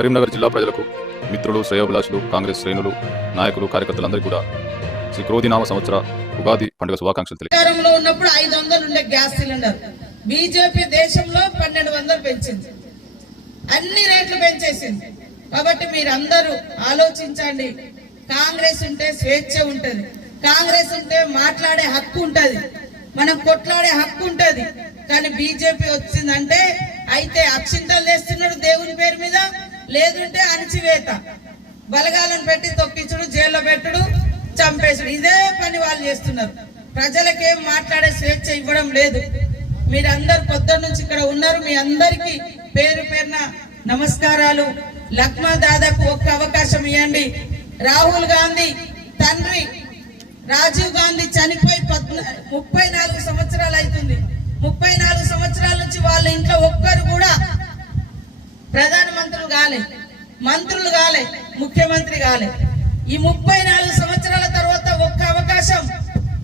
కరీంనగర్ జిల్లా ప్రజలకు మిత్రులు శ్రేయోభిలాషులు కాంగ్రెస్ శ్రేణులు నాయకులు కార్యకర్తలందరికీ కూడా శ్రీ క్రోధినామ సంవత్సర ఉగాది పండుగ శుభాకాంక్షలు తెలియ ఉన్నప్పుడు ఐదు వందలు ఉండే గ్యాస్ సిలిండర్. బీజేపీ దేశంలో పన్నెండు వందలు పెంచింది. అన్ని రేట్లు పెంచేసింది. కాబట్టి మీరందరూ ఆలోచించండి. కాంగ్రెస్ ఉంటే స్వేచ్ఛ ఉంటుంది. కాంగ్రెస్ ఉంటే మాట్లాడే హక్కు ఉంటుంది. మనం కొట్లాడే హక్కు ఉంటుంది. కానీ బీజేపీ వచ్చిందంటే అయితే అక్షింతలు తెస్తున్నాడు దేవుని పేరు మీద. లేదంటే అణచివేత. బలగాలను పెట్టి తొక్కించుడు జైల్లో పెట్టుడు చంపేసుడు. ఇదే పని వాళ్ళు చేస్తున్నారు. ప్రజలకేం మాట్లాడే స్వేచ్ఛ ఇవ్వడం లేదు. మీరందరు పొద్దున్న నుంచి ఇక్కడ ఉన్నారు. మీ అందరికీ పేరు పేరున నమస్కారాలు. లక్మా దాదాకు ఒక్క అవకాశం ఇవ్వండి. రాహుల్ గాంధీ తండ్రి రాజీవ్ గాంధీ చనిపోయి ముప్పై నాలుగు సంవత్సరాలు అవుతుంది. ముప్పై నాలుగు సంవత్సరాల నుంచి వాళ్ళ ఇంట్లో ఒక్కరు కూడా ప్రధానమంత్రులు కాలే మంత్రులు కాలే ముఖ్యమంత్రి కాలే. ఈ ముప్పై నాలుగు సంవత్సరాల తర్వాత ఒక్క అవకాశం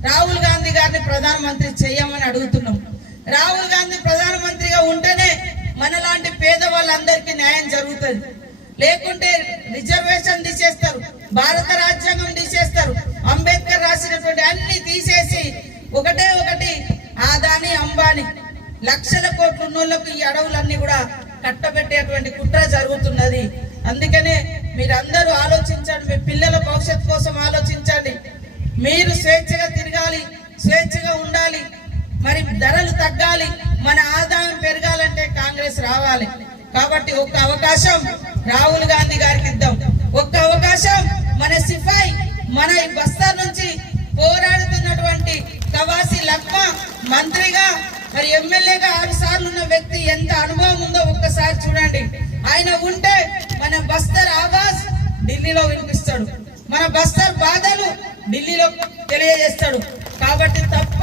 రాహుల్ గాంధీ గారిని ప్రధానమంత్రి చేయమని అడుగుతున్నాం. రాహుల్ గాంధీ ప్రధానమంత్రిగా ఉంటేనే మనలాంటి పేద వాళ్ళందరికీ న్యాయం జరుగుతుంది. లేకుంటే రిజర్వేషన్ తీసేస్తారు భారత రాజ్యాంగం తీసేస్తారు అంబేద్కర్ రాసినటువంటి అన్ని తీసేసి ఒకటే ఒకటి ఆదాని అంబానీ లక్షల కోట్ల ఉన్నోళ్ళకు ఈ అడవులన్నీ కూడా కట్టబెట్టేటువంటి కుట్ర జరుగుతున్నది. అందుకనే మీరందరూ ఆలోచించండి మీ పిల్లల భవిష్యత్తు కోసం ఆలోచించండి. మీరు స్వేచ్ఛగా తిరగాలి స్వేచ్ఛగా ఉండాలి మరి ధరలు తగ్గాలి మన ఆదాయం పెరగాలంటే కాంగ్రెస్ రావాలి. కాబట్టి ఒక్క అవకాశం రాహుల్ గాంధీ గారికి ఇద్దాం. ఒక్క అవకాశం మన సిఫాయి మన బస్తర్ నుంచి పోరాడుతున్నటువంటి కవాసి లక్మ మంత్రిగా మరి ఎమ్మెల్యేగా ఆరు సార్లు ఒక్కసారి ఆయన ఉంటే మన బస్తర్ ఆవాజ్ ఢిల్లీలో వినిపిస్తాడు. మన బస్తర్ బాధలు ఢిల్లీలో తెలియజేస్తాడు. కాబట్టి తప్ప